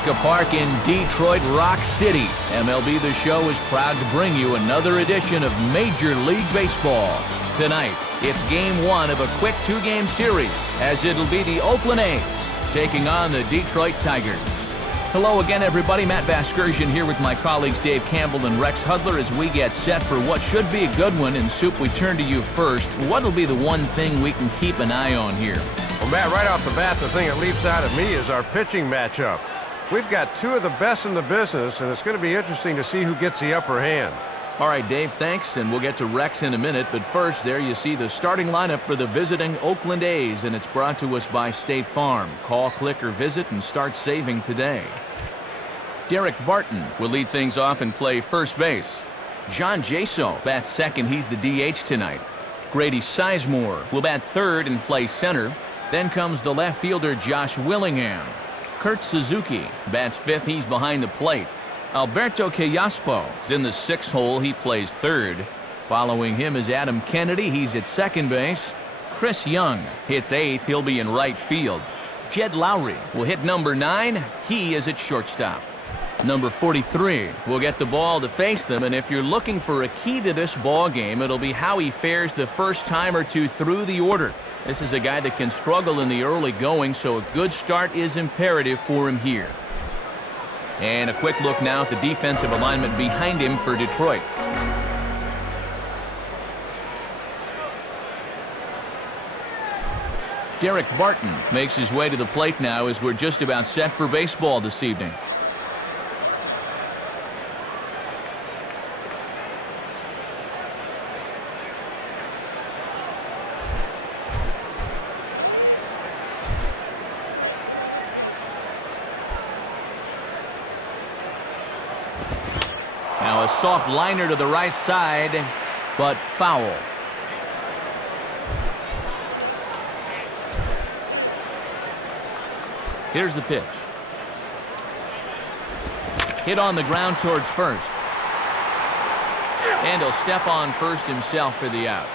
Comerica Park in Detroit Rock City. MLB The Show is proud to bring you another edition of Major League Baseball. Tonight, it's Game 1 of a quick two-game series, as it'll be the Oakland A's taking on the Detroit Tigers. Hello again, everybody. Matt Vasgersian here with my colleagues Dave Campbell and Rex Hudler as we get set for what should be a good one. In Soup, we turn to you first. What'll be the one thing we can keep an eye on here? Well, Matt, right off the bat, the thing that leaps out at me is our pitching matchup. We've got two of the best in the business, and it's going to be interesting to see who gets the upper hand. All right, Dave, thanks, and we'll get to Rex in a minute. But first, there you see the starting lineup for the visiting Oakland A's, and it's brought to us by State Farm. Call, click, or visit and start saving today. Derek Barton will lead things off and play first base. John Jaso bats second. He's the DH tonight. Grady Sizemore will bat third and play center. Then comes the left fielder Josh Willingham. Kurt Suzuki bats fifth. He's behind the plate. Alberto Callaspo is in the sixth hole. He plays third. Following him is Adam Kennedy. He's at second base. Chris Young hits eighth. He'll be in right field. Jed Lowry will hit number 9. He is at shortstop. Number 43 will get the ball to face them, and if you're looking for a key to this ball game, it'll be how he fares the first time or two through the order. This is a guy that can struggle in the early going, so a good start is imperative for him here. And a quick look now at the defensive alignment behind him for Detroit. Derek Barton makes his way to the plate now as we're just about set for baseball this evening. Now a soft liner to the right side, but foul. Here's the pitch. Hit on the ground towards first. And he'll step on first himself for the out.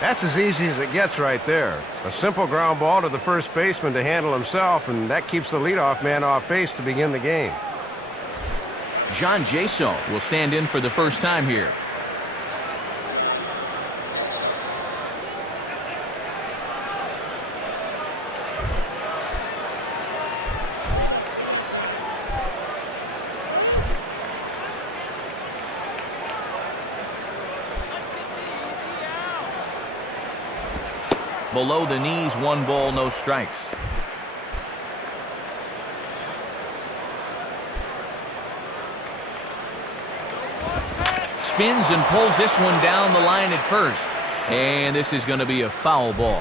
That's as easy as it gets right there. A simple ground ball to the first baseman to handle himself, and that keeps the leadoff man off base to begin the game. John Jaso will stand in for the first time here. Below the knees, 1 ball, no strikes. Spins and pulls this one down the line at first. And this is going to be a foul ball.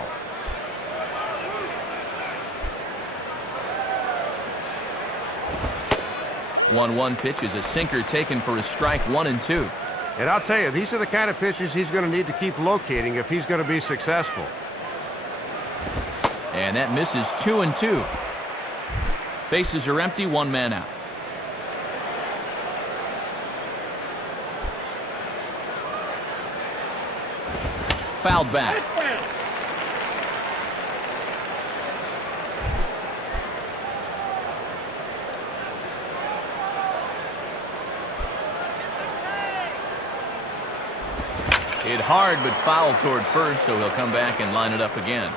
One pitch is a sinker taken for a strike, 1-2. And I'll tell you, these are the kind of pitches he's going to need to keep locating if he's going to be successful. And that misses, 2-2. Bases are empty, 1 man out. Fouled back. Hit hard but fouled toward first, so he'll come back and line it up again.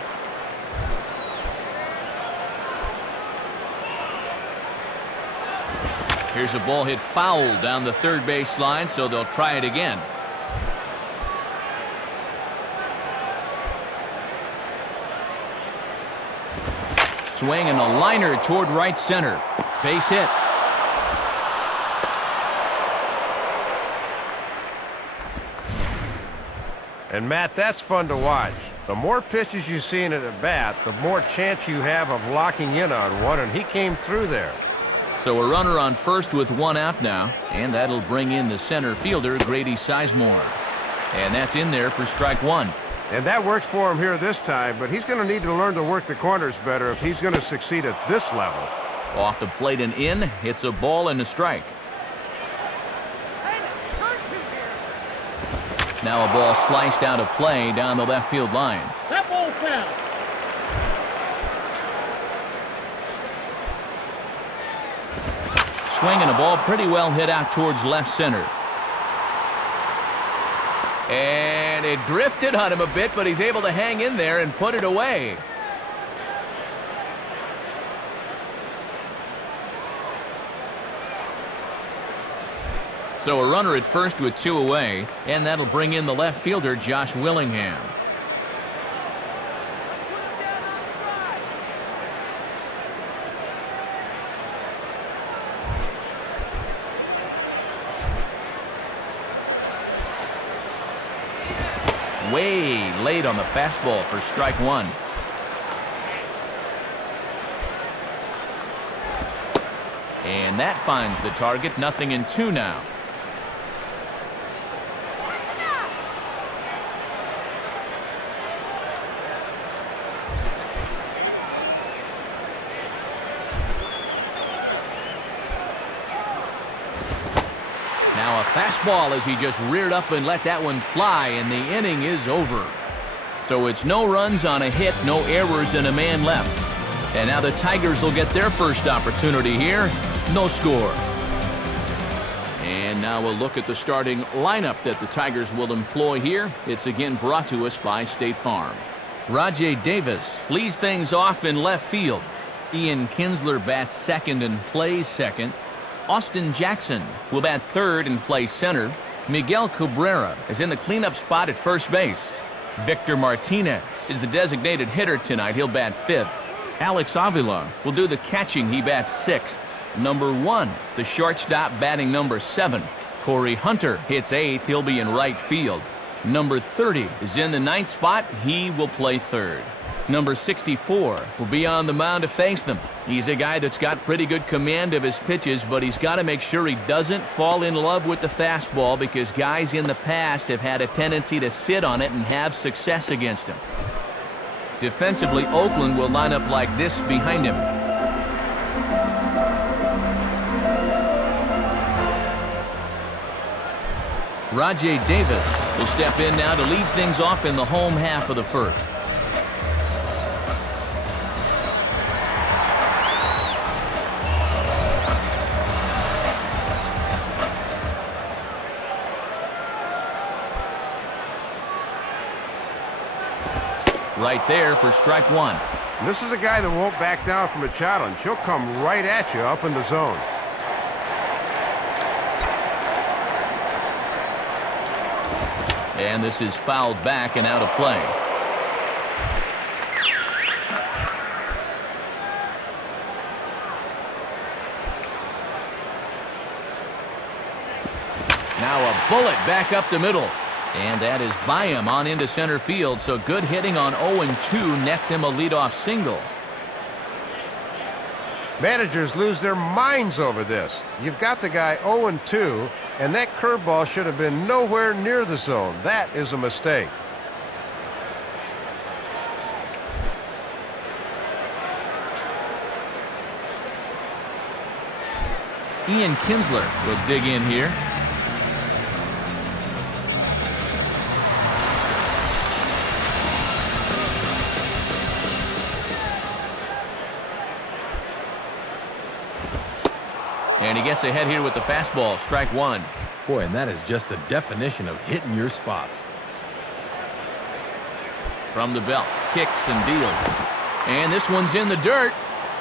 Here's a ball hit foul down the third base line, so they'll try it again. Swing and a liner toward right center. Base hit. And Matt, that's fun to watch. The more pitches you see in an at-bat, the more chance you have of locking in on one, and he came through there. So a runner on first with 1 out now, and that'll bring in the center fielder, Grady Sizemore. And that's in there for strike 1. And that works for him here this time, but he's going to need to learn to work the corners better if he's going to succeed at this level. Off the plate and in, it's a ball and a strike. Now a ball sliced out of play down the left field line. That ball's down. swing and a ball pretty well hit out towards left center. And it drifted on him a bit, but he's able to hang in there and put it away. So a runner at first with 2 away, and that'll bring in the left fielder, Josh Willingham. Way late on the fastball for strike 1. And that finds the target. 0-2 now. Now a fastball as he just reared up and let that one fly, and the inning is over. So it's no runs on a hit, no errors, and a man left. And now the Tigers will get their first opportunity here. No score. And now we'll look at the starting lineup that the Tigers will employ here. It's again brought to us by State Farm. Rajay Davis leads things off in left field. Ian Kinsler bats second and plays second. Austin Jackson will bat third and play center. Miguel Cabrera is in the cleanup spot at first base. Victor Martinez is the designated hitter tonight. He'll bat fifth. Alex Avila will do the catching. He bats sixth. Number 1 is the shortstop batting number 7. Torrey Hunter hits eighth. He'll be in right field. Number 30 is in the ninth spot. He will play third. Number 64 will be on the mound to face them. He's a guy that's got pretty good command of his pitches, but he's got to make sure he doesn't fall in love with the fastball, because guys in the past have had a tendency to sit on it and have success against him. Defensively, Oakland will line up like this behind him. Rajay Davis will step in now to lead things off in the home half of the first. Right there for strike 1. This is a guy that won't back down from a challenge. He'll come right at you up in the zone. And this is fouled back and out of play. Now a bullet back up the middle. And that is by him on into center field. So good hitting on 0-2 nets him a leadoff single. Managers lose their minds over this. You've got the guy 0-2, and that curveball should have been nowhere near the zone. That is a mistake. Ian Kinsler will dig in here. And he gets ahead here with the fastball, strike 1. Boy, and that is just the definition of hitting your spots. From the belt, kicks and deals. And this one's in the dirt.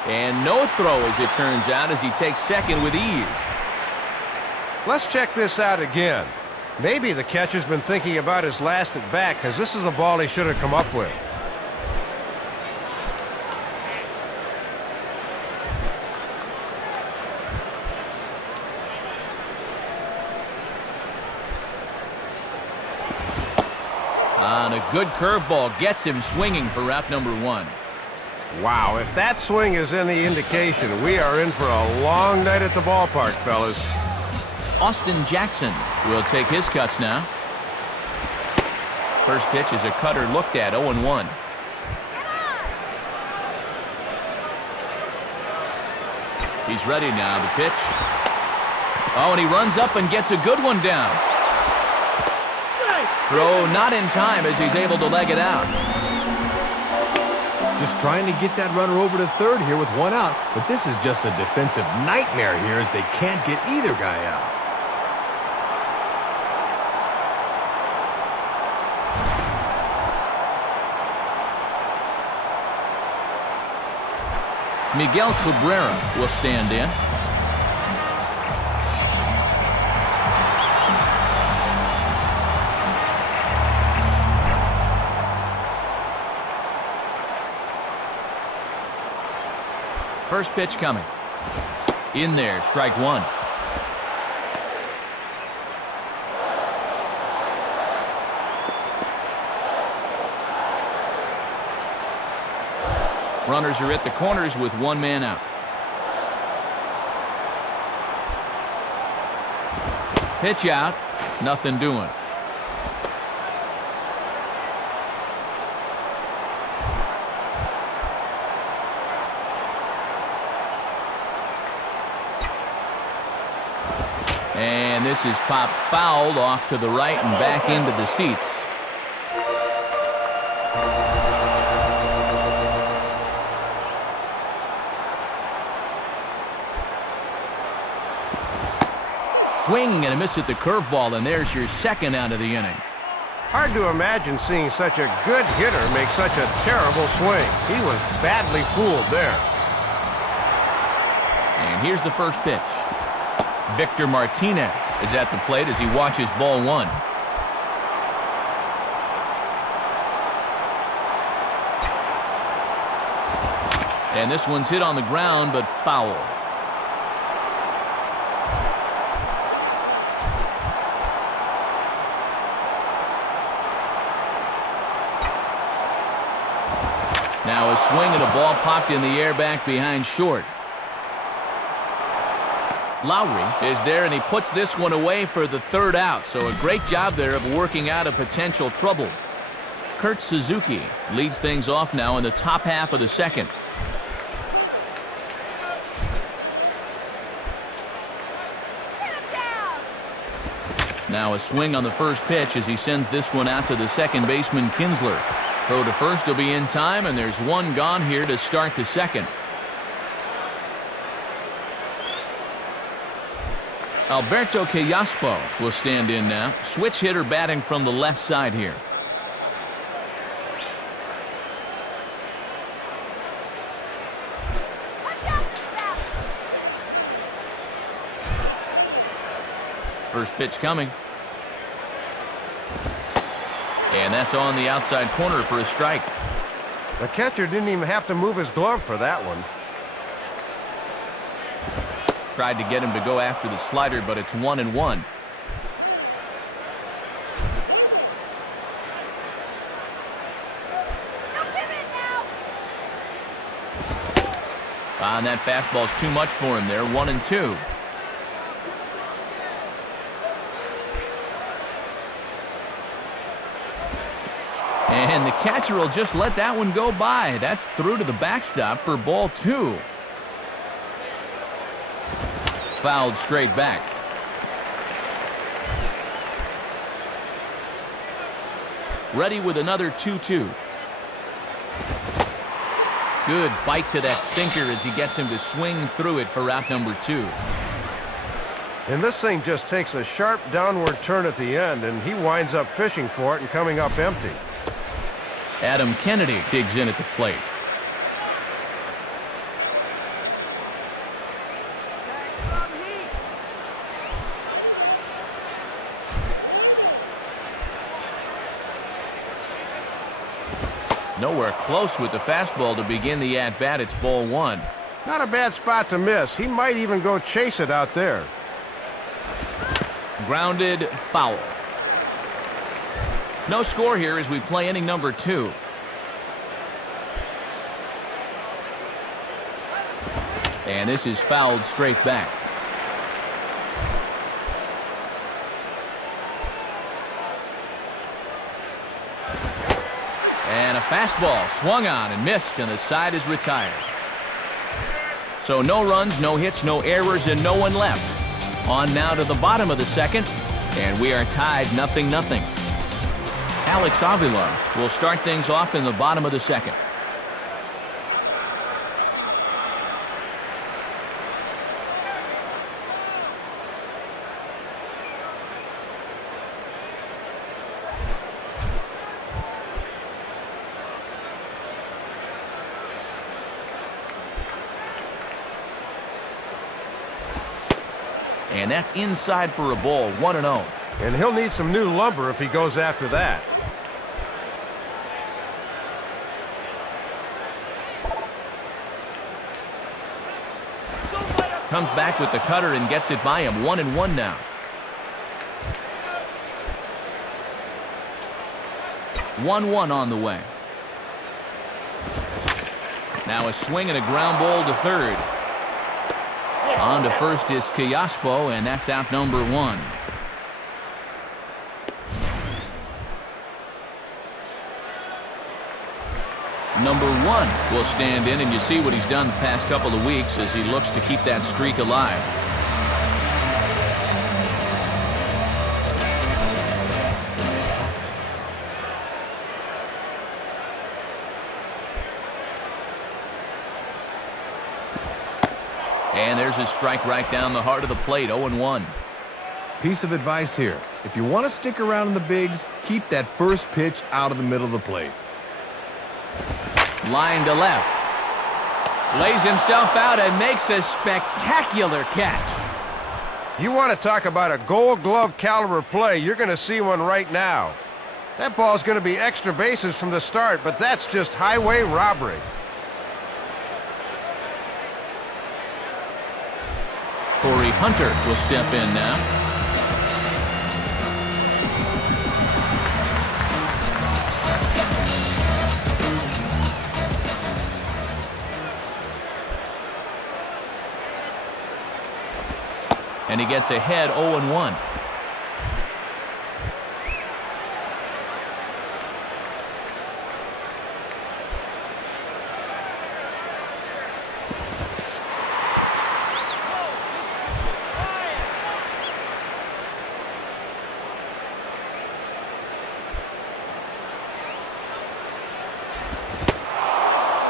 And no throw, as it turns out, as he takes second with ease. Let's check this out again. Maybe the catcher's been thinking about his last at bat, because this is a ball he should have come up with. And a good curveball gets him swinging for out number 1. Wow, if that swing is any indication, we are in for a long night at the ballpark, fellas. Austin Jackson will take his cuts now. First pitch is a cutter looked at, 0-1. He's ready now, the pitch. Oh, and he runs up and gets a good one down. Throw not in time as he's able to leg it out. Just trying to get that runner over to third here with one out, but this is just a defensive nightmare here as they can't get either guy out. Miguel Cabrera will stand in. First pitch coming. In there, strike one. Runners are at the corners with one man out. Pitch out, nothing doing. And this is popped fouled off to the right and back into the seats. Swing and a miss at the curveball, and there's your second out of the inning. Hard to imagine seeing such a good hitter make such a terrible swing. He was badly fooled there. And here's the first pitch. Victor Martinez is at the plate as he watches ball one. And this one's hit on the ground, but foul. Now a swing and a ball popped in the air back behind short. Lowry is there, and he puts this one away for the third out. So a great job there of working out a potential trouble. Kurt Suzuki leads things off now in the top half of the second. Now a swing on the first pitch as he sends this one out to the second baseman, Kinsler. Throw to first will be in time, and there's one gone here to start the second. Alberto Callaspo will stand in now. Switch hitter batting from the left side here. First pitch coming. And that's on the outside corner for a strike. The catcher didn't even have to move his glove for that one. Tried to get him to go after the slider, but it's 1-1. And that fastball's too much for him there. 1-2. And the catcher will just let that one go by. That's through to the backstop for ball two. Fouled straight back. Ready with another 2-2. Good bite to that sinker as he gets him to swing through it for out number two. And this thing just takes a sharp downward turn at the end, and he winds up fishing for it and coming up empty. Adam Kennedy digs in at the plate. Nowhere close with the fastball to begin the at-bat. It's ball one. Not a bad spot to miss. He might even go chase it out there. Grounded, foul. No score here as we play inning number two. And this is fouled straight back. And a fastball swung on and missed, and the side is retired. So no runs, no hits, no errors, and no one left. On now to the bottom of the second, and we are tied 0-0. Alex Avila will start things off in the bottom of the second. And that's inside for a ball, 1-0. And he'll need some new lumber if he goes after that. Comes back with the cutter and gets it by him. 1-1 now. 1-1 on the way. Now a swing and a ground ball to third. On to first is Kiaspo, and that's out number 1. Number 1 will stand in, and you see what he's done the past couple of weeks as he looks to keep that streak alive. And there's a strike right down the heart of the plate, 0-1. Piece of advice here. If you want to stick around in the bigs, keep that first pitch out of the middle of the plate. Line to left. Lays himself out and makes a spectacular catch. You want to talk about a Gold Glove caliber play, you're going to see one right now. That ball's going to be extra bases from the start, but that's just highway robbery. Corey Hunter will step in now. And he gets ahead 0-1.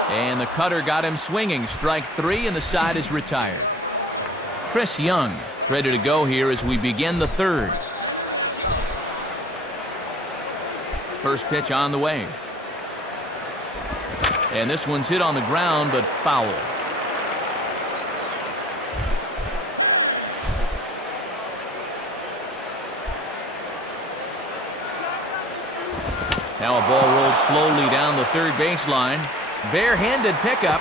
And the cutter got him swinging. Strike 3, and the side is retired. Chris Young is ready to go here as we begin the third. First pitch on the way. And this one's hit on the ground, but foul. Now a ball rolls slowly down the third baseline. Barehanded pickup.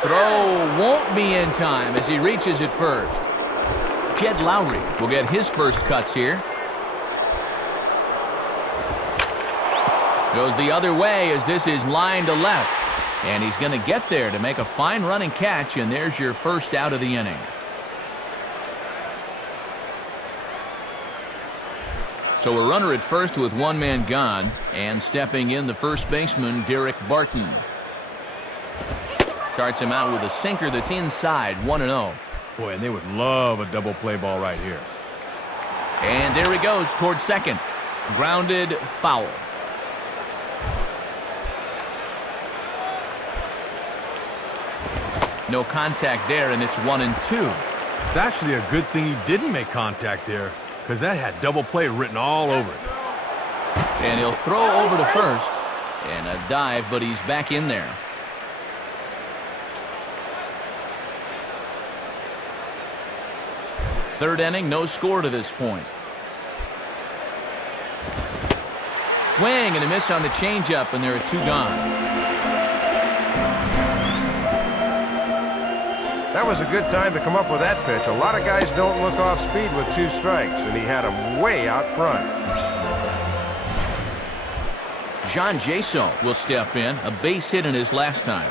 Throw won't be in time as he reaches it first. Jed Lowry will get his first cuts here. Goes the other way as this is line to left. And he's going to get there to make a fine running catch, and there's your first out of the inning. So a runner at first with one man gone, and stepping in the first baseman, Derek Barton. Starts him out with a sinker that's inside, 1-0. Boy, and they would love a double play ball right here. And there he goes towards second. Grounded, foul. No contact there, and it's 1-2. It's actually a good thing he didn't make contact there, because that had double play written all over it. And he'll throw over to first. And a dive, but he's back in there. Third inning, no score to this point. Swing and a miss on the changeup, and there are 2 gone. That was a good time to come up with that pitch. A lot of guys don't look off speed with 2 strikes, and he had him way out front. John Jaso will step in, a base hit in his last time.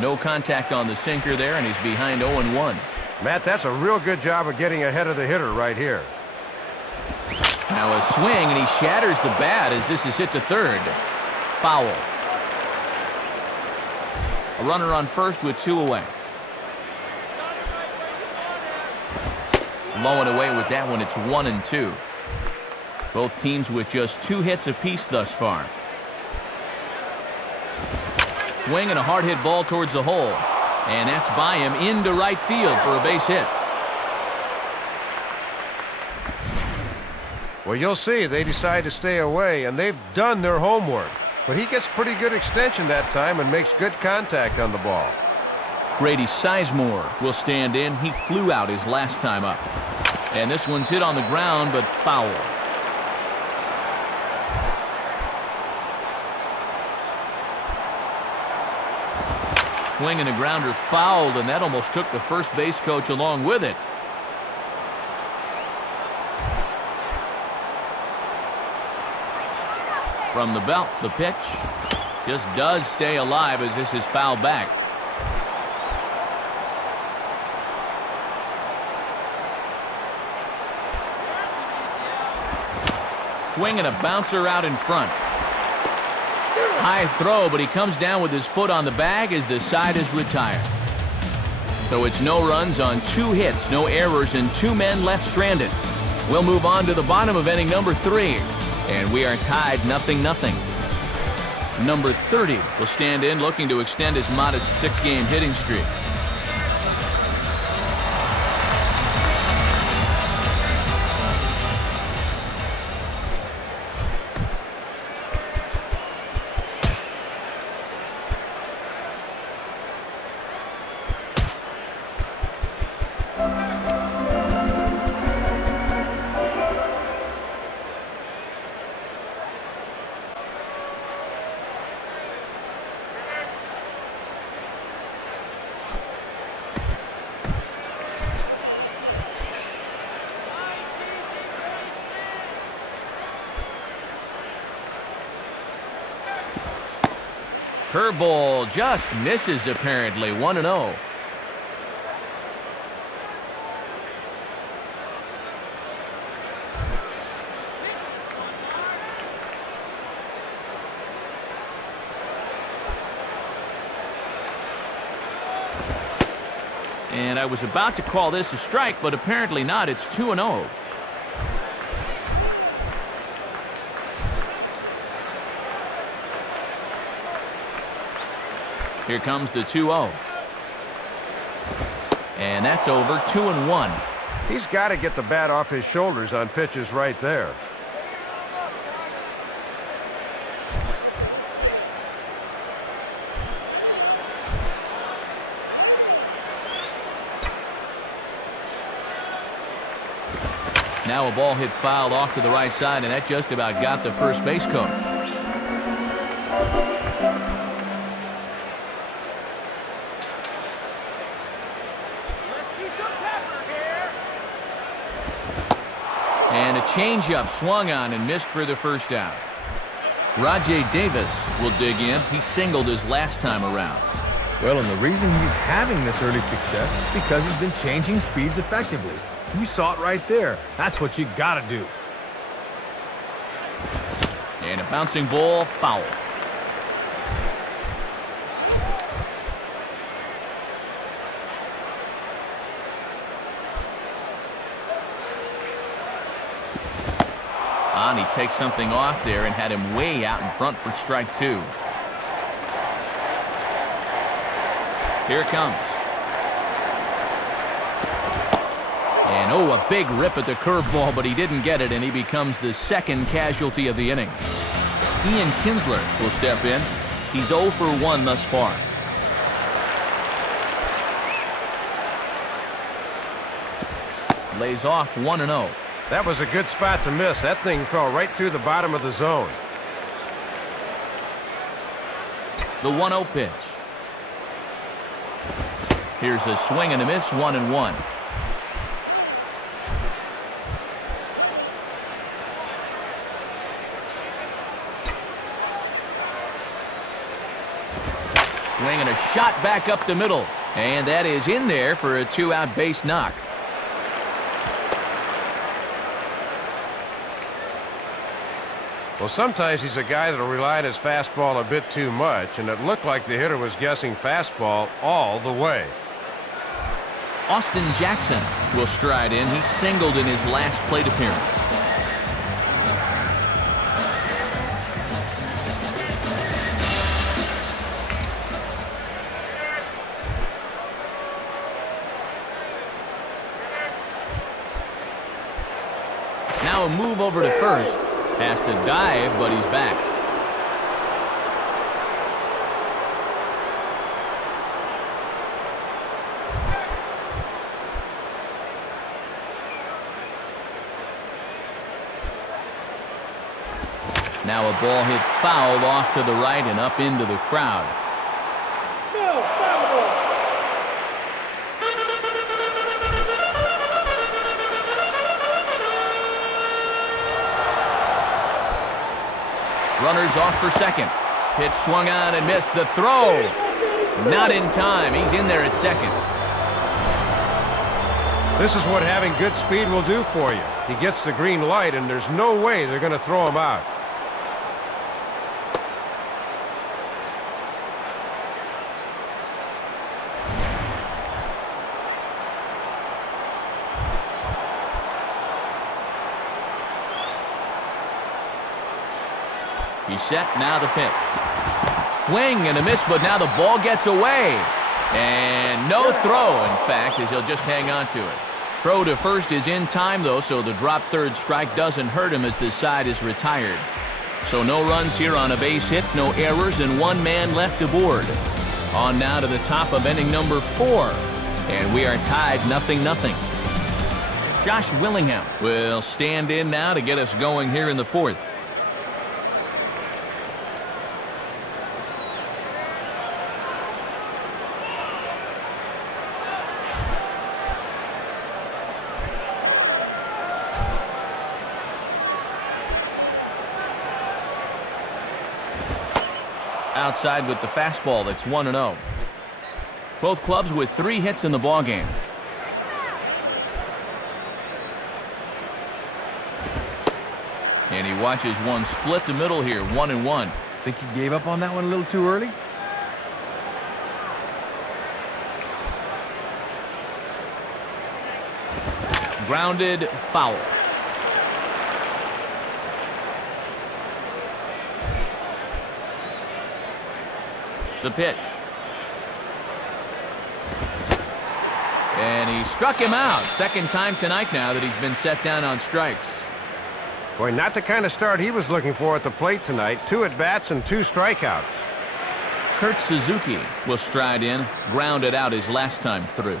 No contact on the sinker there, and he's behind 0-1. Matt, that's a real good job of getting ahead of the hitter right here. Now a swing, and he shatters the bat as this is hit to third. Foul. A runner on first with 2 away. Low and away with that one. It's 1-2. Both teams with just 2 hits apiece thus far. Swing and a hard hit ball towards the hole. And that's by him into right field for a base hit. Well, you'll see they decide to stay away, and they've done their homework. But he gets pretty good extension that time and makes good contact on the ball. Grady Sizemore will stand in. He flew out his last time up. And this one's hit on the ground, but foul. Swing and a grounder fouled, and that almost took the first base coach along with it. From the belt, the pitch just does stay alive as this is fouled back. Swing and a bouncer out in front. High throw, but he comes down with his foot on the bag as the side is retired. So it's no runs on 2 hits, no errors, and 2 men left stranded. We'll move on to the bottom of inning number 3. And we are tied 0-0. Number 30 will stand in looking to extend his modest 6-game hitting streak. Curveball just misses apparently. 1-0. And I was about to call this a strike, but apparently not. It's 2-0. Here comes the 2-0. And that's over. 2-1. He's got to get the bat off his shoulders on pitches right there. Now a ball hit fouled off to the right side, and that just about got the first base coach. And a changeup swung on and missed for the first out. Rajay Davis will dig in. He singled his last time around. Well, and the reason he's having this early success is because he's been changing speeds effectively. You saw it right there. That's what you gotta do. And a bouncing ball, foul. He takes something off there and had him way out in front for strike 2. Here it comes. And oh, a big rip at the curveball, but he didn't get it, and he becomes the second casualty of the inning. Ian Kinsler will step in. He's 0 for 1 thus far. Lays off 1-0. That was a good spot to miss. That thing fell right through the bottom of the zone. The 1-0 pitch. Here's a swing and a miss, 1-1. Swing and a shot back up the middle. And that is in there for a 2-out base knock. Well, sometimes he's a guy that'll rely on his fastball a bit too much, and it looked like the hitter was guessing fastball all the way. Austin Jackson will stride in. He singled in his last plate appearance. Now now a move over to first. Has to dive, but he's back. Now a ball hit foul off to the right and up into the crowd. Runners off for second. Pitch swung on and missed. The throw. Not in time. He's in there at second. This is what having good speed will do for you. He gets the green light, and there's no way they're going to throw him out. He's set, now the pitch. Swing and a miss, but now the ball gets away. And no throw, in fact, as he'll just hang on to it. Throw to first is in time, though, so the drop third strike doesn't hurt him as this side is retired. So no runs here on a base hit, no errors, and one man left aboard. On now to the top of inning number 4. And we are tied 0-0. Josh Willingham will stand in now to get us going here in the 4th. Outside with the fastball. That's 1-0. Both clubs with 3 hits in the ballgame. And he watches one split the middle here, 1-1. Think he gave up on that one a little too early? Grounded foul. The pitch. And he struck him out. Second time tonight now that he's been set down on strikes. Boy, not the kind of start he was looking for at the plate tonight. 2 at-bats and 2 strikeouts. Kurt Suzuki will stride in, grounded out his last time through.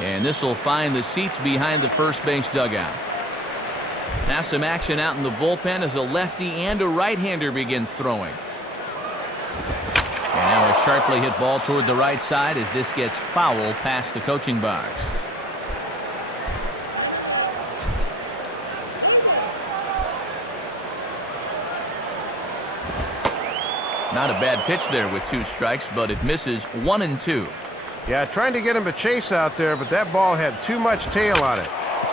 And this will find the seats behind the first base dugout. Now some action out in the bullpen as a lefty and a right-hander begin throwing. And now a sharply hit ball toward the right side as this gets foul past the coaching box. Not a bad pitch there with 2 strikes, but it misses 1-2. Yeah, trying to get him to chase out there, but that ball had too much tail on it.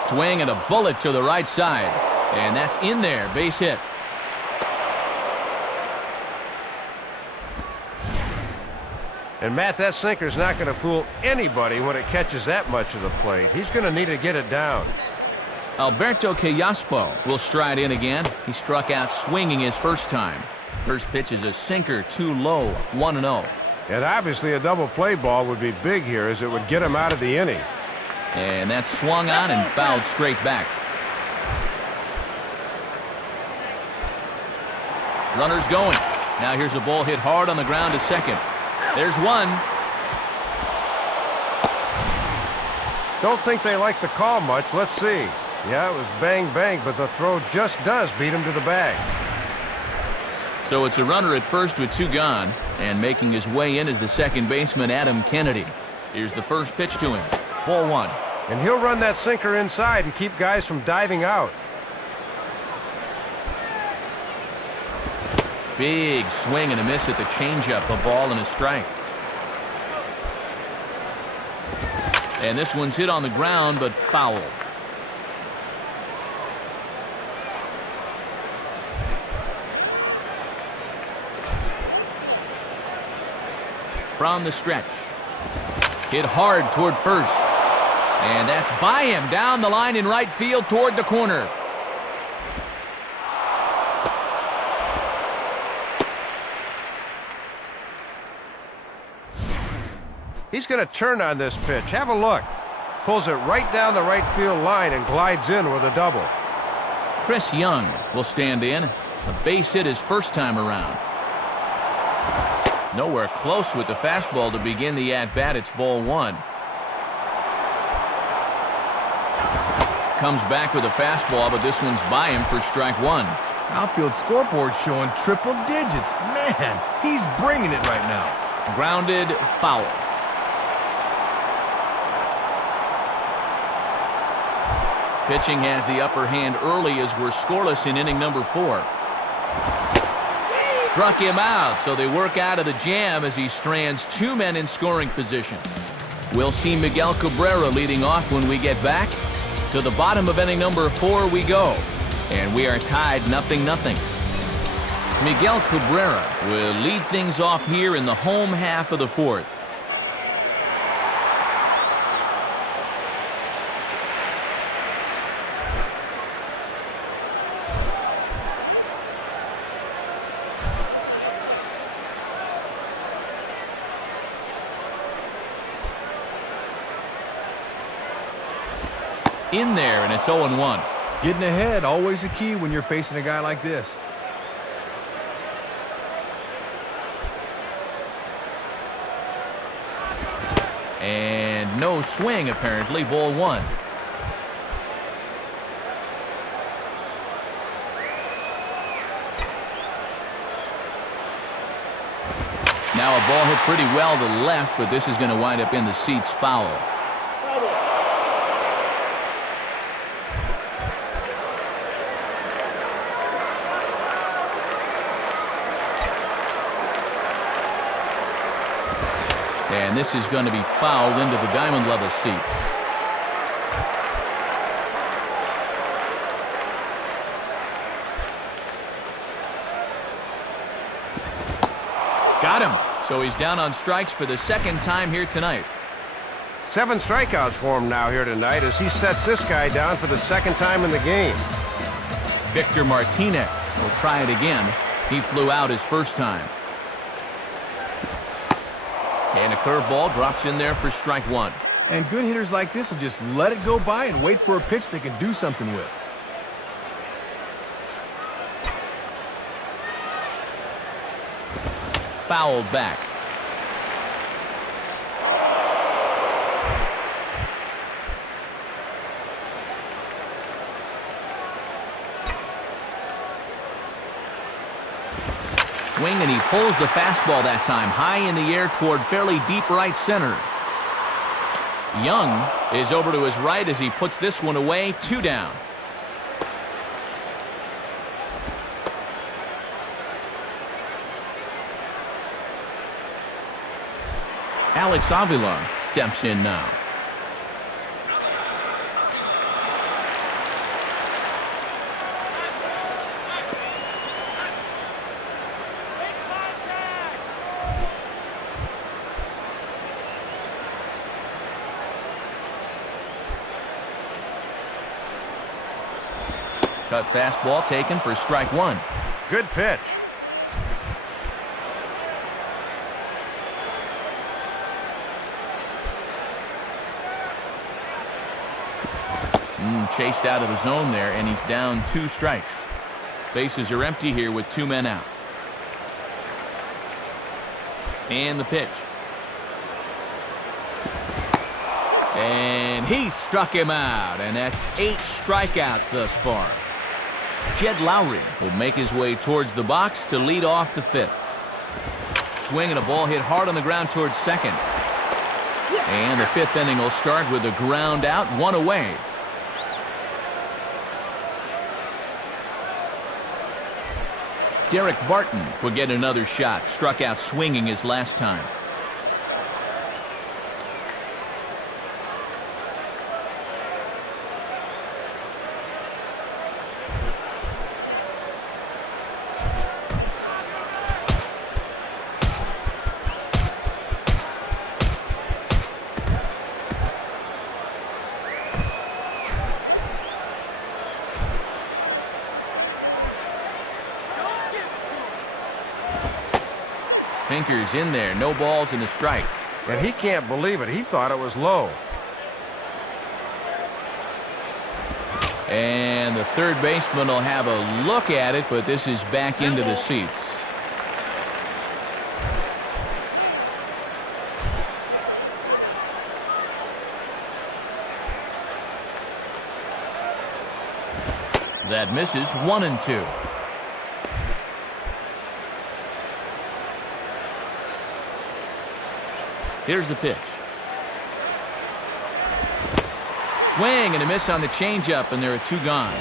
Swing and a bullet to the right side. And that's in there. Base hit. And, Matt, that sinker's not going to fool anybody when it catches that much of the plate. He's going to need to get it down. Alberto Callaspo will stride in again. He struck out swinging his first time. First pitch is a sinker, too low, 1-0. And obviously a double play ball would be big here as it would get him out of the inning. And that's swung on and fouled straight back. Runners going. Now here's a ball hit hard on the ground to second. There's one. Don't think they like the call much. Let's see. Yeah, it was bang, bang, but the throw just does beat him to the bag. So it's a runner at first with 2 gone, and making his way in is the second baseman, Adam Kennedy. Here's the first pitch to him. Ball 1. And he'll run that sinker inside and keep guys from diving out. Big swing and a miss at the changeup, a ball and a strike. And this one's hit on the ground, but fouled. From the stretch. Hit hard toward first. And that's by him down the line in right field toward the corner. He's going to turn on this pitch. Have a look. Pulls it right down the right field line and glides in with a double. Chris Young will stand in. A base hit his first time around. Nowhere close with the fastball to begin the at-bat. It's ball 1. Comes back with a fastball, but this one's by him for strike 1. Outfield scoreboard showing triple digits. Man, he's bringing it right now. Grounded, foul. Pitching has the upper hand early as we're scoreless in inning number 4. Struck him out, so they work out of the jam as he strands 2 men in scoring position. We'll see Miguel Cabrera leading off when we get back. To the bottom of inning number 4 we go. And we are tied 0-0. Miguel Cabrera will lead things off here in the home half of the 4th. In there, and it's 0-1. Getting ahead, always a key when you're facing a guy like this. And no swing, apparently. Ball 1. Now a ball hit pretty well to the left, but this is going to wind up in the seats foul. And this is going to be fouled into the diamond level seats. Got him. So he's down on strikes for the second time here tonight. 7 strikeouts for him now here tonight as he sets this guy down for the second time in the game. Victor Martinez will try it again. He flew out his first time. And a curveball drops in there for strike 1. And good hitters like this will just let it go by and wait for a pitch they can do something with. Fouled back. Swing, and he pulls the fastball that time high in the air toward fairly deep right center. Young is over to his right as he puts this one away. 2 down. Alex Avila steps in now. Cut fastball taken for strike 1. Good pitch. Chased out of the zone there, and he's down 2 strikes. Bases are empty here with 2 men out. And the pitch. And he struck him out, and that's 8 strikeouts thus far. Jed Lowry will make his way towards the box to lead off the 5th. Swing and a ball hit hard on the ground towards second. And the 5th inning will start with a ground out, 1 away. Derek Barton will get another shot. Struck out swinging his last time. Sinkers in there, no balls and a strike. And he can't believe it. He thought it was low. And the third baseman will have a look at it, but this is back into the seats. That misses. 1-2. Here's the pitch. Swing and a miss on the changeup, and there are 2 gone.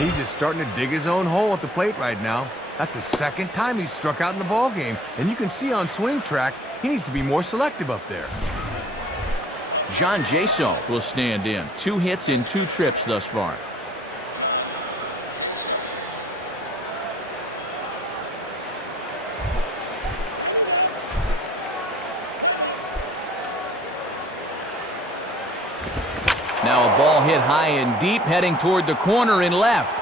He's just starting to dig his own hole at the plate right now. That's the second time he's struck out in the ball game, and you can see on swing track he needs to be more selective up there. John Jaso will stand in. 2 hits in 2 trips thus far. Now a ball hit high and deep, heading toward the corner in left.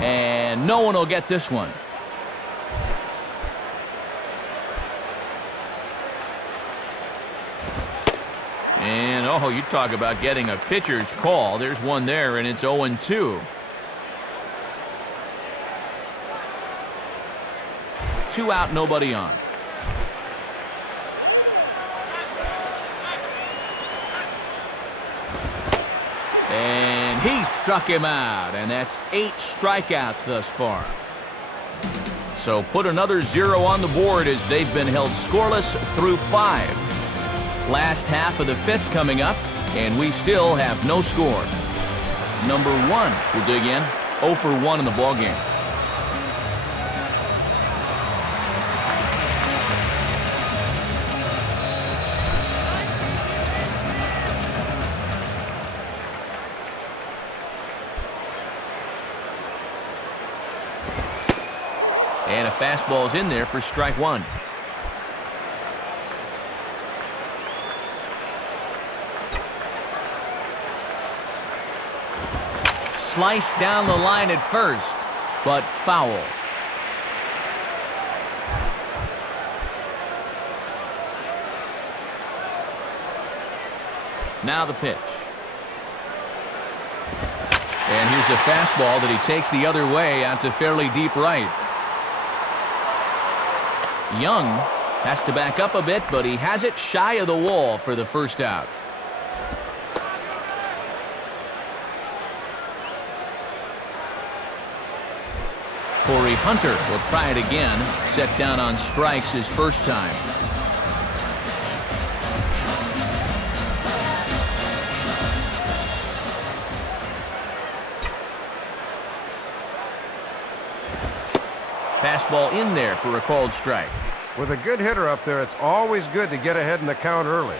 And no one will get this one. And, oh, you talk about getting a pitcher's call. There's one there, and it's 0-2. 2 out, nobody on. And he struck him out, and that's 8 strikeouts thus far. So put another 0 on the board as they've been held scoreless through 5. Last half of the 5th coming up, and we still have no score. Number 1 will dig in. 0 for 1 in the ballgame. And a fastball's in there for strike 1. Sliced down the line at first, but foul. Now the pitch. And here's a fastball that he takes the other way out to fairly deep right. Young has to back up a bit, but he has it shy of the wall for the first out. Corey Hunter will try it again. Set down on strikes his first time. Fastball in there for a called strike. With a good hitter up there, it's always good to get ahead in the count early.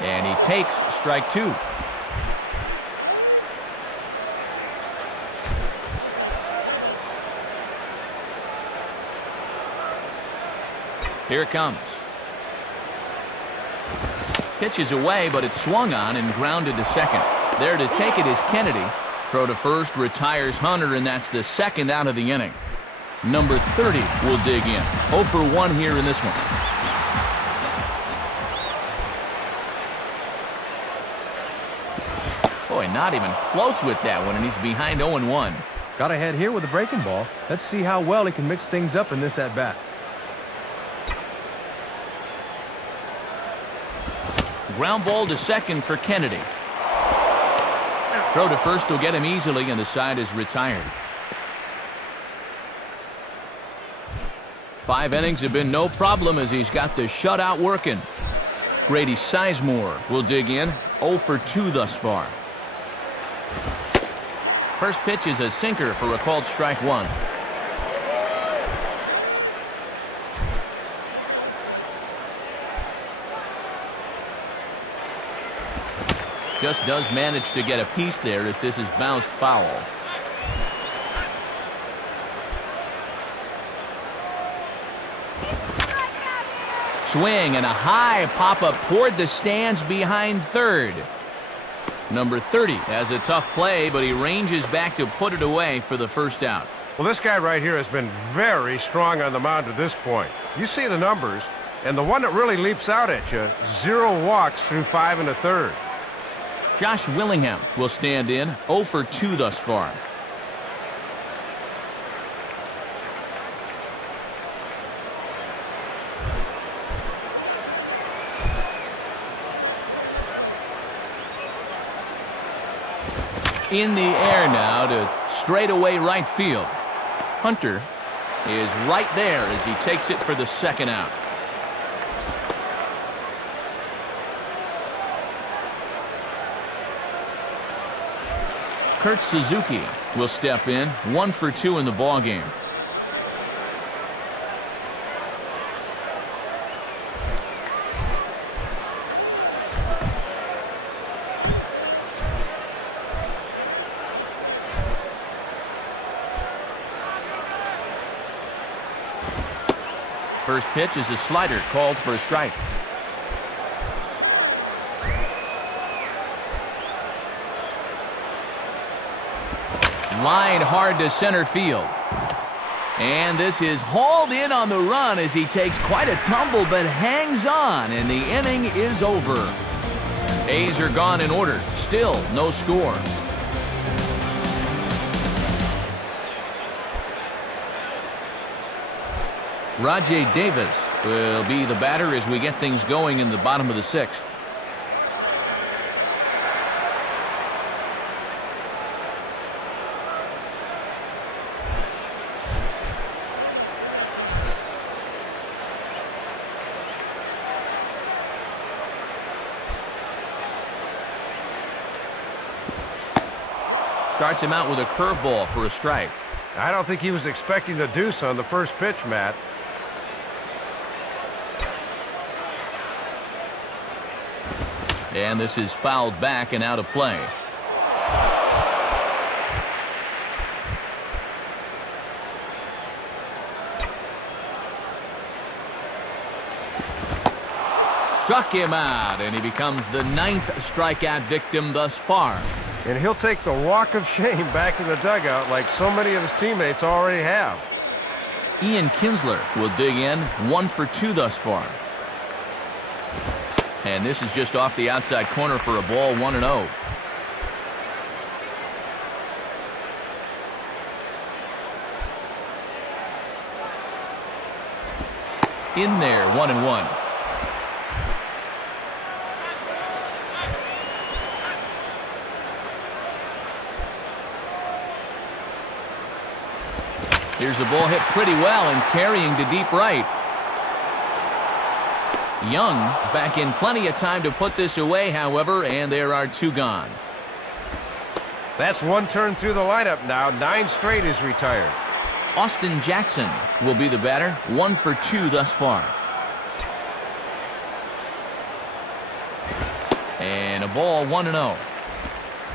And he takes strike 2. Here it comes. Pitch is away, but it's swung on and grounded to second. There to take it is Kennedy. Throw to first, retires Hunter, and that's the 2nd out of the inning. Number 30 will dig in. 0 for 1 here in this one. Boy, not even close with that one, and he's behind 0-1. Got ahead here with a breaking ball. Let's see how well he can mix things up in this at-bat. Ground ball to second for Kennedy. Throw to first will get him easily, and the side is retired. 5 innings have been no problem as he's got the shutout working. Grady Sizemore will dig in. 0 for 2 thus far. First pitch is a sinker for a called strike 1. Just does manage to get a piece there as this is bounced foul. Swing and a high pop-up toward the stands behind third. Number 30 has a tough play, but he ranges back to put it away for the first out. Well, this guy right here has been very strong on the mound to this point. You see the numbers, and the one that really leaps out at you, 0 walks through 5 1/3. Josh Willingham will stand in. 0 for 2 thus far. In the air now to straightaway right field. Hunter is right there as he takes it for the 2nd out. Kurt Suzuki will step in. 1 for 2 in the ballgame. First pitch is a slider called for a strike. Line hard to center field. And this is hauled in on the run as he takes quite a tumble but hangs on, and the inning is over. A's are gone in order. Still no score. Rajay Davis will be the batter as we get things going in the bottom of the sixth. Starts him out with a curveball for a strike. I don't think he was expecting the deuce on the first pitch, Matt. And this is fouled back and out of play. Struck him out, and he becomes the 9th strikeout victim thus far. And he'll take the walk of shame back to the dugout like so many of his teammates already have. Ian Kinsler will dig in, 1 for 2 thus far. And this is just off the outside corner for a ball, 1-0. In there, 1-1. Here's the ball hit pretty well and carrying to deep right. Young is back in plenty of time to put this away, however, and there are 2 gone. That's 1 turn through the lineup now. 9 straight is retired. Austin Jackson will be the batter, 1 for 2 thus far. And a ball, 1-0.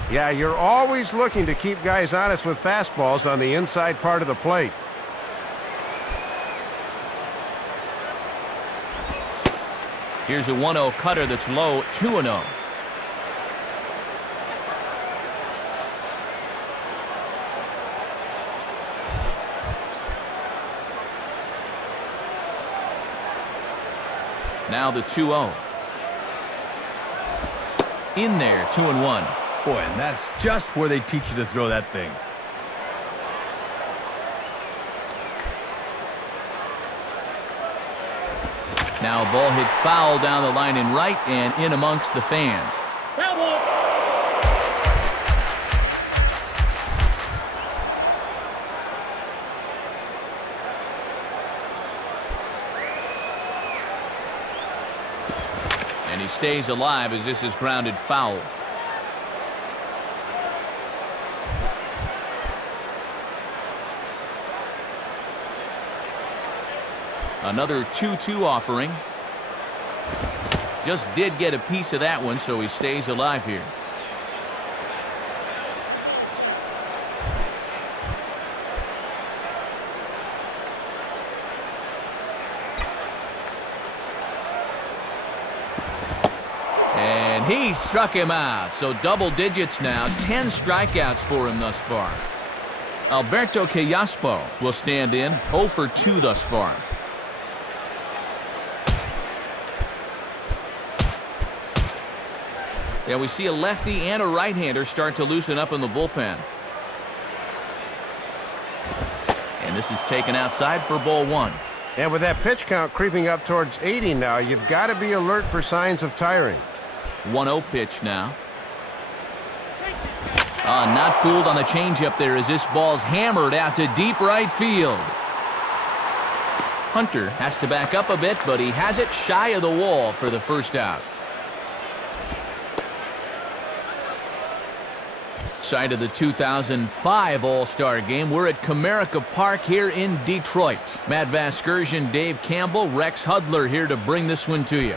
Yeah, you're always looking to keep guys honest with fastballs on the inside part of the plate. Here's a 1-0 cutter that's low, 2-0. Now the 2-0. In there, 2-1. Boy, and that's just where they teach you to throw that thing. Now a ball hit foul down the line in right and in amongst the fans. And he stays alive as this is grounded foul. Another 2-2 offering. Just did get a piece of that one, so he stays alive here. And he struck him out. So double digits now. 10 strikeouts for him thus far. Alberto Callaspo will stand in, 0 for 2 thus far. Yeah, we see a lefty and a right-hander start to loosen up in the bullpen. And this is taken outside for ball 1. And with that pitch count creeping up towards 80 now, you've got to be alert for signs of tiring. 1-0 pitch now. Not fooled on the changeup there as this ball's hammered out to deep right field. Hunter has to back up a bit, but he has it shy of the wall for the first out. Site of the 2005 All-Star Game. We're at Comerica Park here in Detroit. Matt Vasgersian, Dave Campbell, Rex Hudler here to bring this one to you.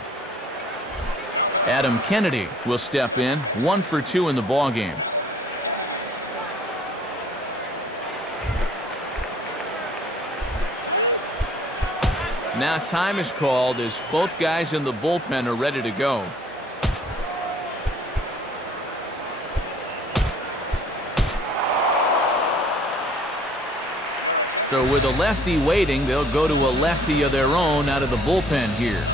Adam Kennedy will step in, 1 for 2 in the ballgame. Now time is called as both guys in the bullpen are ready to go. So with a lefty waiting, they'll go to a lefty of their own out of the bullpen here.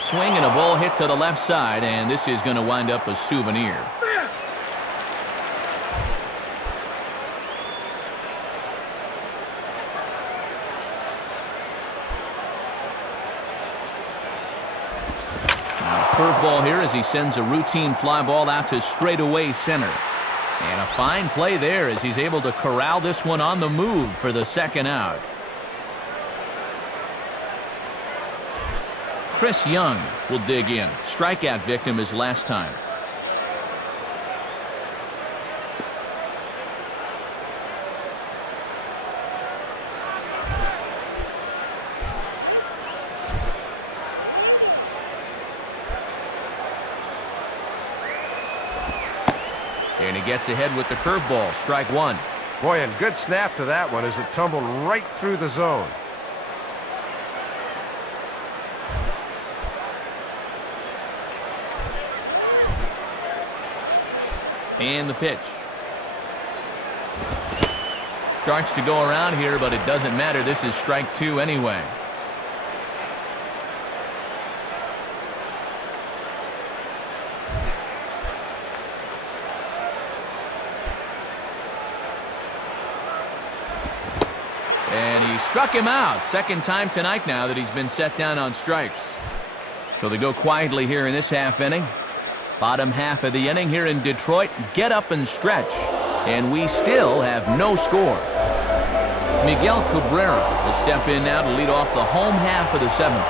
Swing and a ball hit to the left side, and this is going to wind up a souvenir. Curveball here as he sends a routine fly ball out to straightaway center. And a fine play there as he's able to corral this one on the move for the second out. Chris Young will dig in. Strikeout victim his last time. And he gets ahead with the curveball. Strike one. Boy, and good snap to that one as it tumbled right through the zone. And the pitch. Starts to go around here, but it doesn't matter. This is strike two anyway. And he struck him out. Second time tonight now that he's been set down on strikes. So they go quietly here in this half inning. Bottom half of the inning here in Detroit. Get up and stretch. And we still have no score. Miguel Cabrera will step in now to lead off the home half of the seventh.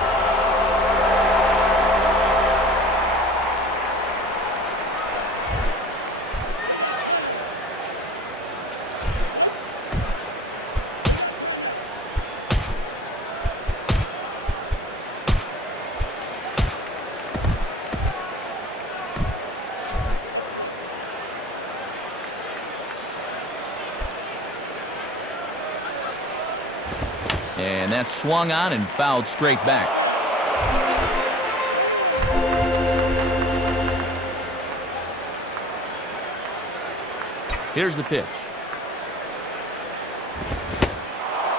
And that's swung on and fouled straight back. Here's the pitch.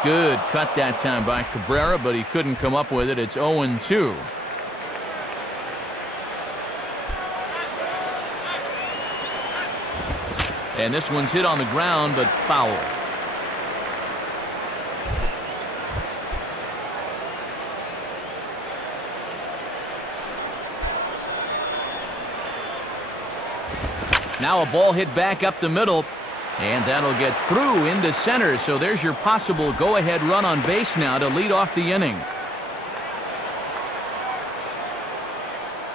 Good cut that time by Cabrera, but he couldn't come up with it. It's 0-2. And this one's hit on the ground, but foul. Now a ball hit back up the middle, and that'll get through into center. So there's your possible go-ahead run on base now to lead off the inning.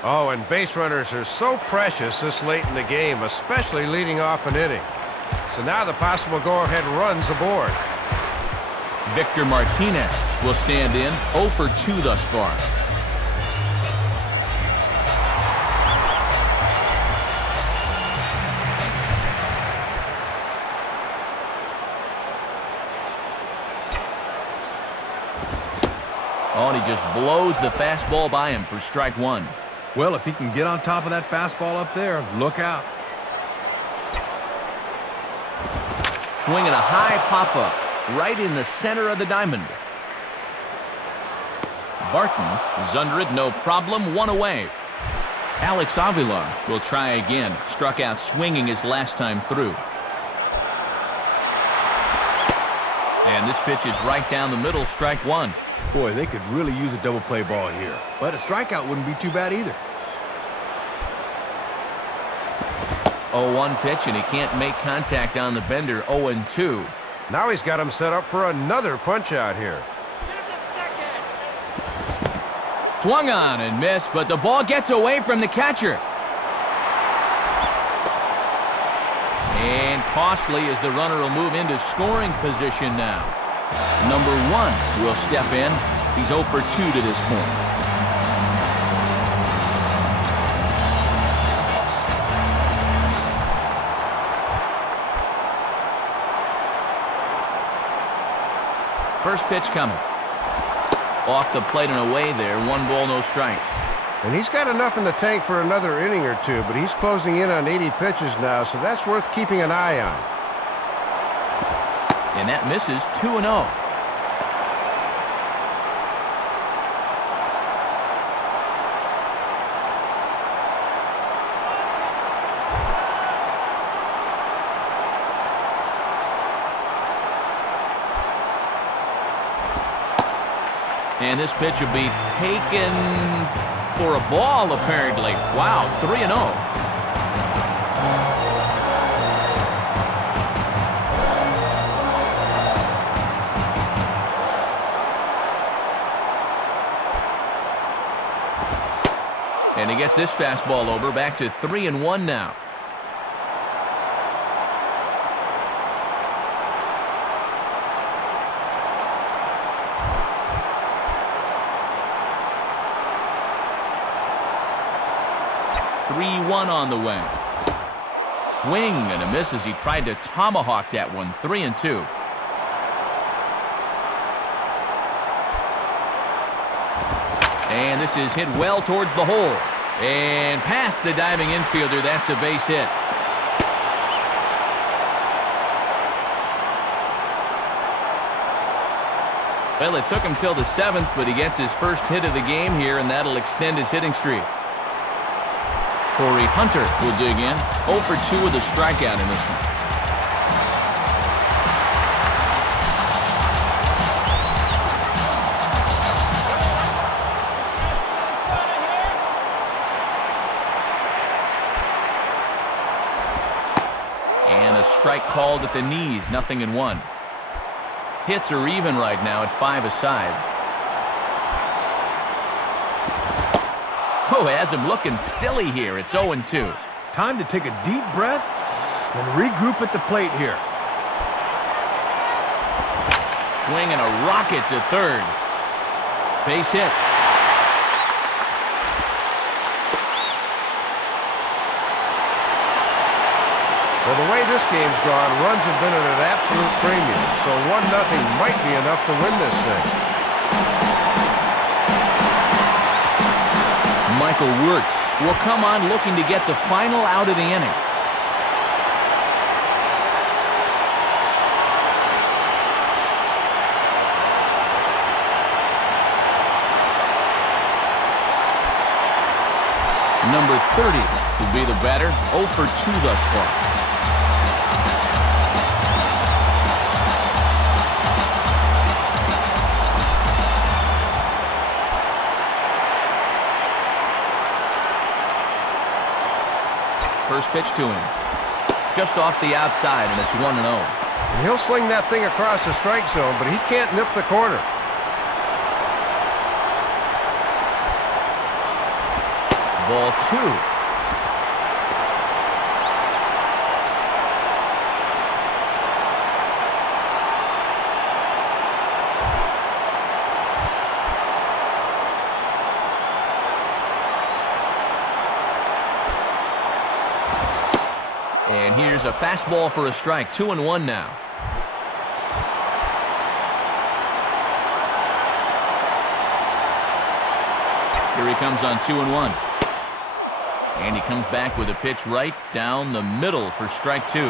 Oh, and base runners are so precious this late in the game, especially leading off an inning. So now the possible go-ahead runs aboard. Victor Martinez will stand in. 0 for 2 thus far. Oh, and he just blows the fastball by him for strike one. Well, if he can get on top of that fastball up there, look out. Swinging a high pop-up right in the center of the diamond. Barton is under it, no problem, one away. Alex Avila will try again. Struck out swinging his last time through. And this pitch is right down the middle, strike one. Boy, they could really use a double play ball here. But a strikeout wouldn't be too bad either. 0-1 pitch, and he can't make contact on the bender. 0-2. Now he's got him set up for another punch out here. Swung on and missed, but the ball gets away from the catcher. And costly as the runner will move into scoring position now. Number 1 will step in. He's 0 for 2 to this point. First pitch coming. Off the plate and away there. 1 ball, no strikes. And he's got enough in the tank for another inning or two, but he's closing in on 80 pitches now, so that's worth keeping an eye on. And that misses. 2-0. And this pitch will be taken for a ball, apparently. Wow, 3-0. And he gets this fastball over. Back to 3-1 now. On the way. Swing and a miss as he tried to tomahawk that one. 3-2. And this is hit well towards the hole. And past the diving infielder. That's a base hit. Well, it took him till the 7th, but he gets his first hit of the game here, and that'll extend his hitting streak. Corey Hunter will dig in. 0 for 2 with a strikeout in this one. And a strike called at the knees. 0-1. Hits are even right now at 5 aside. Oh, has him looking silly here. It's 0-2. Time to take a deep breath and regroup at the plate here. Swing and a rocket to third. Base hit. Well, the way this game's gone, runs have been at an absolute premium, so 1-0 might be enough to win this thing. Michael Wirtz will come on looking to get the final out of the inning. Number 30 will be the batter. 0 for 2 thus far. First pitch to him. Just off the outside, and it's 1-0. And he'll sling that thing across the strike zone, but he can't nip the corner. Ball 2. And here's a fastball for a strike. 2-1 now. Here he comes on 2-1. And he comes back with a pitch right down the middle for strike 2.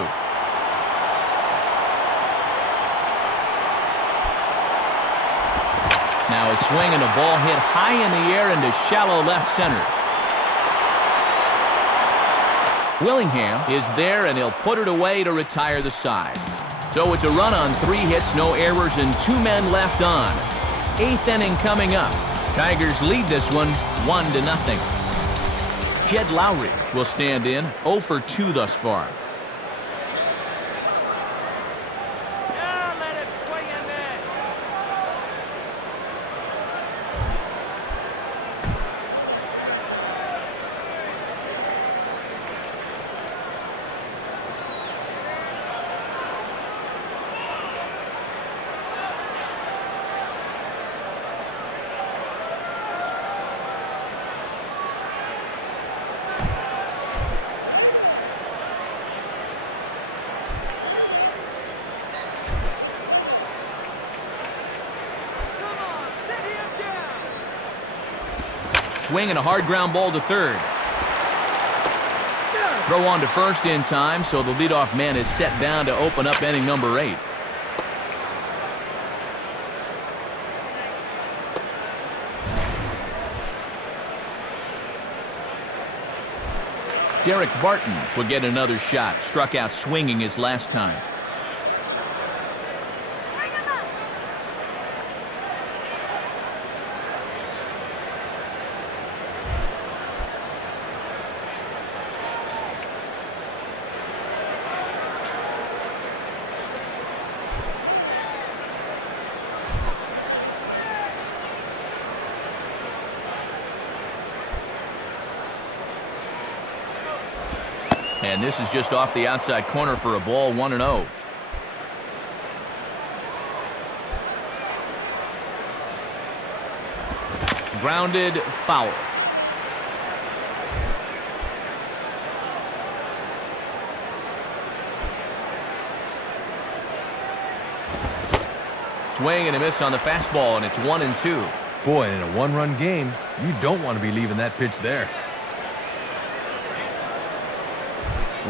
Now a swing and a ball hit high in the air into shallow left center. Willingham is there, and he'll put it away to retire the side. So it's a run on 3 hits, no errors, and 2 men left on. 8th inning coming up. Tigers lead this one 1-0. Jed Lowry will stand in. 0 for 2 thus far. swing and a hard ground ball to third. Throw on to first in time, so the leadoff man is set down to open up inning number 8. Derek Barton will get another shot. Struck out swinging his last time. And this is just off the outside corner for a ball, 1-0. Grounded foul. Swing and a miss on the fastball, and it's 1-2. Boy, in a one-run game, you don't want to be leaving that pitch there.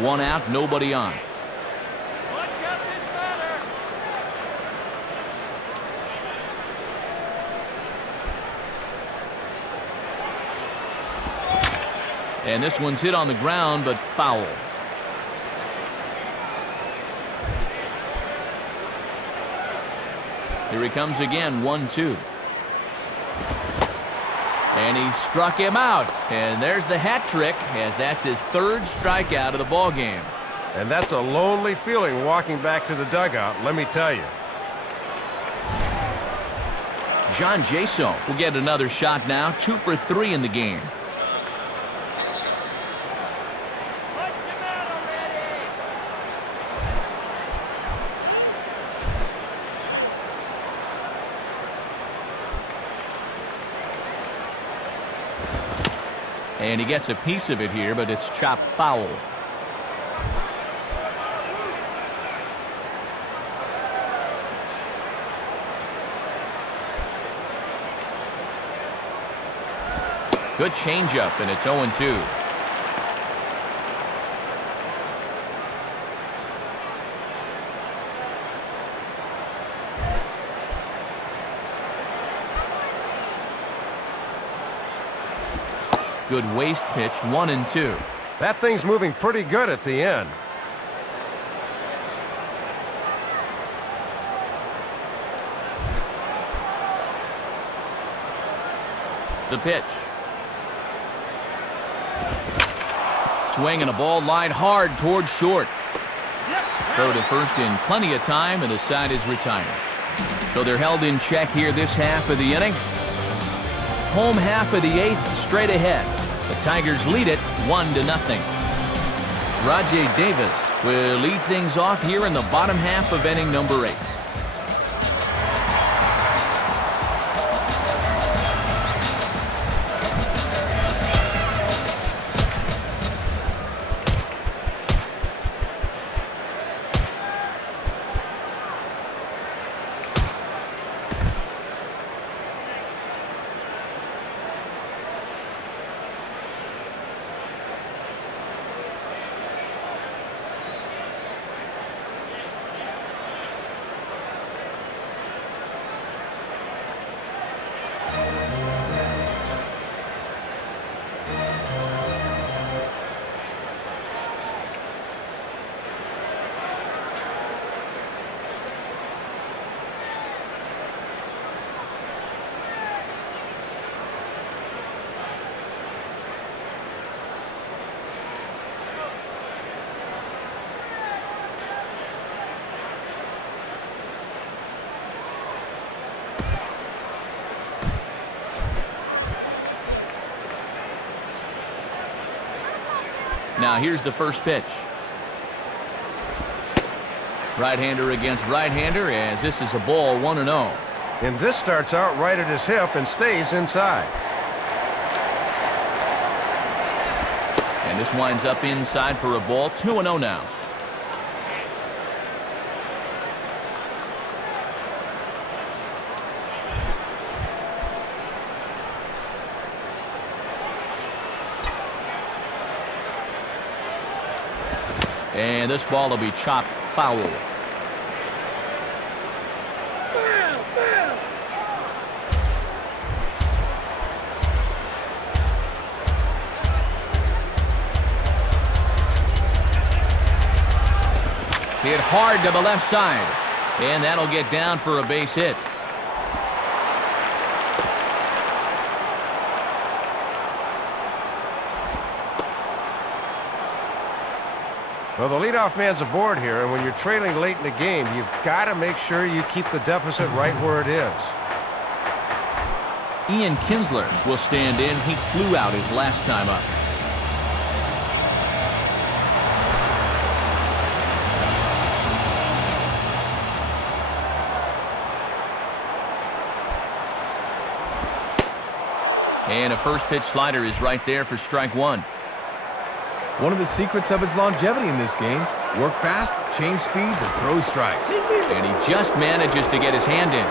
1 out, nobody on. And this one's hit on the ground, but foul. Here he comes again, 1-2. And he struck him out. And there's the hat trick, as that's his 3rd strikeout of the ball game. And that's a lonely feeling walking back to the dugout, let me tell you. John Jaso will get another shot now, 2 for 3 in the game. And he gets a piece of it here, but it's chopped foul. Good changeup, and it's 0-2. Good waist pitch, 1-2. That thing's moving pretty good at the end. The pitch. Swing and a ball lined hard towards short. Throw to first in plenty of time, and the side is retired. So they're held in check here this half of the inning. Home half of the 8th straight ahead. The Tigers lead it 1-0. Rajay Davis will lead things off here in the bottom half of inning number 8. Now here's the first pitch. Right-hander against right-hander, as this is a ball, 1-0. And this starts out right at his hip and stays inside. And this winds up inside for a ball, 2-0 now. And this ball will be chopped foul. Hit hard to the left side. And that'll get down for a base hit. Well, the leadoff man's aboard here, and when you're trailing late in the game, you've got to make sure you keep the deficit right where it is. Ian Kinsler will stand in. He flew out his last time up. And a first pitch slider is right there for strike one. One of the secrets of his longevity in this game: work fast, change speeds, and throw strikes. And he just manages to get his hand in.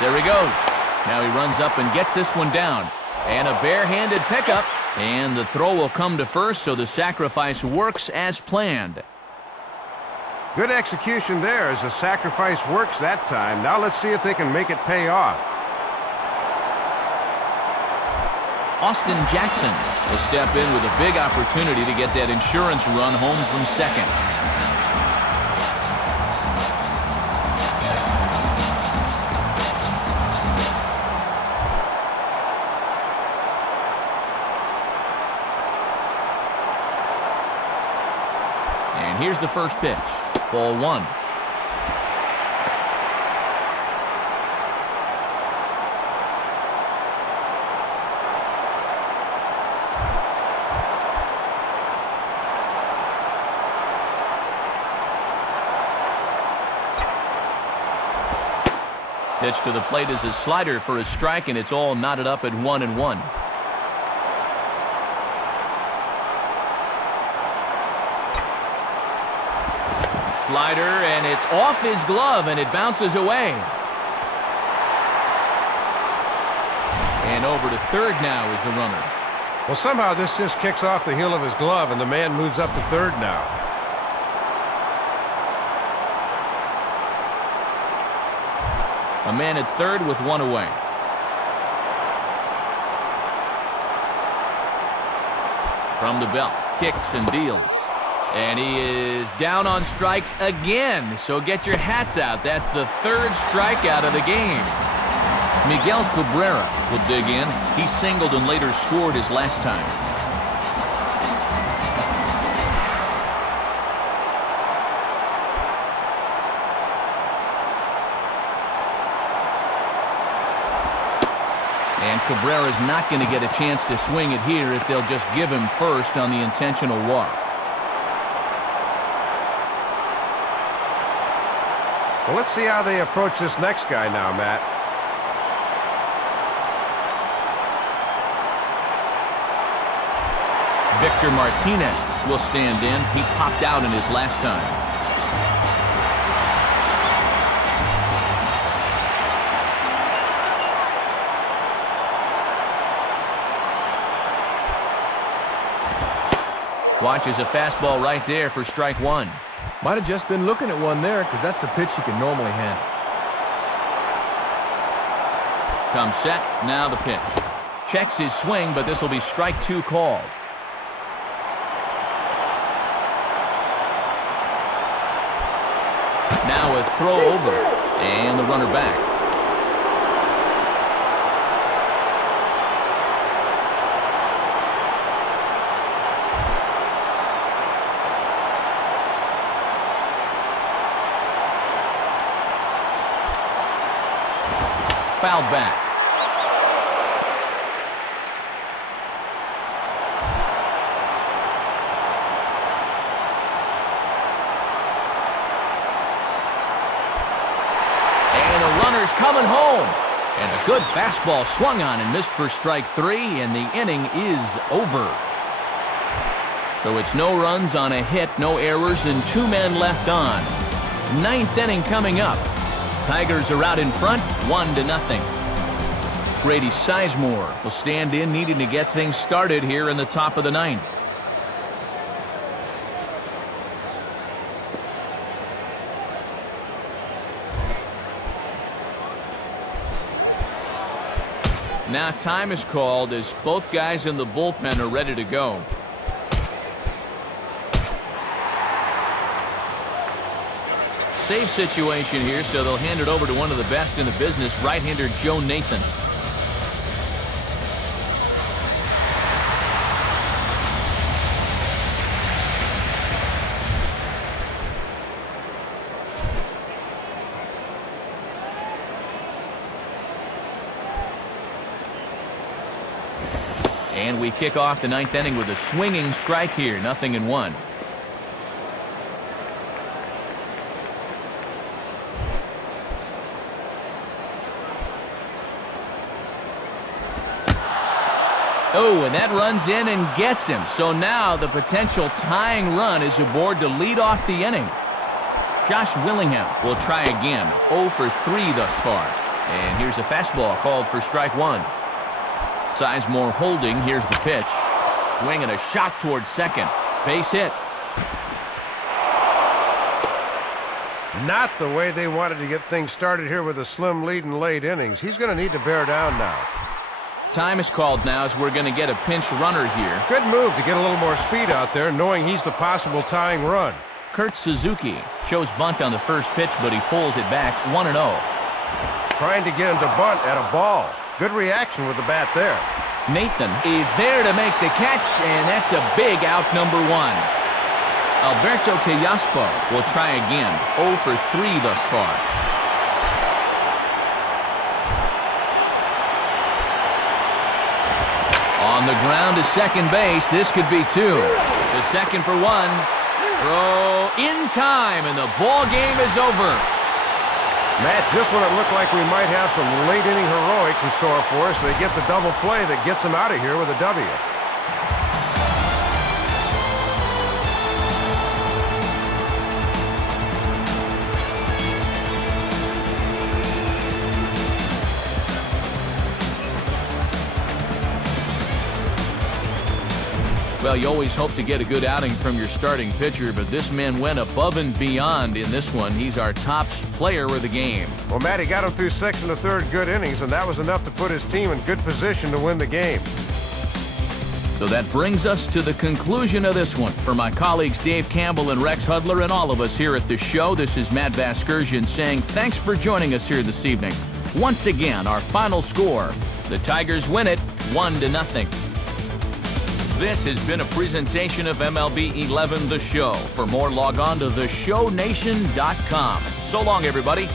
There he goes. Now he runs up and gets this one down. And a barehanded pickup. And the throw will come to first, so the sacrifice works as planned. Good execution there as the sacrifice works that time. Now let's see if they can make it pay off. Austin Jackson will step in with a big opportunity to get that insurance run home from second. And here's the first pitch. Ball one. Pitch to the plate is a slider for a strike, and it's all knotted up at 1-1. Slider, and it's off his glove, and it bounces away. And over to third now is the runner. Well, somehow this just kicks off the heel of his glove, and the man moves up to third now. A man at third with one away. From the belt, kicks and deals. And he is down on strikes again. So get your hats out. That's the third strikeout of the game. Miguel Cabrera will dig in. He singled and later scored his last time. And Cabrera's not going to get a chance to swing it here if they'll just give him first on the intentional walk. Well, let's see how they approach this next guy now, Matt. Victor Martinez will stand in. He popped out in his last time. Watches a fastball right there for strike one. Might have just been looking at one there, because that's the pitch you can normally handle. Comes set, now the pitch. Checks his swing, but this will be strike two called. Now a throw over, and the runner back. Fouled back. And the runner's coming home. And a good fastball swung on and missed for strike three, and the inning is over. So it's no runs on a hit, no errors, and 2 men left on. 9th inning coming up. Tigers are out in front, 1-0. Grady Sizemore will stand in, needing to get things started here in the top of the 9th. Now time is called as both guys in the bullpen are ready to go. Safe situation here, so they'll hand it over to one of the best in the business, right-hander Joe Nathan. And we kick off the 9th inning with a swinging strike here, 0-1. Oh, and that runs in and gets him. So now the potential tying run is aboard to lead off the inning. Josh Willingham will try again. 0 for 3 thus far. And here's a fastball called for strike 1. Sizemore holding. Here's the pitch. Swing and a shot towards second. Base hit. Not the way they wanted to get things started here with a slim lead in late innings. He's going to need to bear down now. Time is called now as we're going to get a pinch runner here. Good move to get a little more speed out there, knowing he's the possible tying run. Kurt Suzuki shows bunt on the first pitch, but he pulls it back 1-0. Trying to get him to bunt at a ball. Good reaction with the bat there. Nathan is there to make the catch, and that's a big out, number 1. Alberto Callaspo will try again. 0 for 3 thus far. On the ground to second base. This could be 2. The second for 1. Throw in time, and the ball game is over. Matt, just when it looked like we might have some late-inning heroics in store for us, they get the double play that gets them out of here with a W. Well, you always hope to get a good outing from your starting pitcher, but this man went above and beyond in this one. He's our top player of the game. Well, Matt, he got him through 6 1/3 good innings, and that was enough to put his team in good position to win the game. So that brings us to the conclusion of this one. For my colleagues Dave Campbell and Rex Hudler and all of us here at the show, this is Matt Vasgersian saying thanks for joining us here this evening. Once again, our final score, the Tigers win it 1-0. This has been a presentation of MLB 11 The Show. For more, log on to theshownation.com. So long, everybody.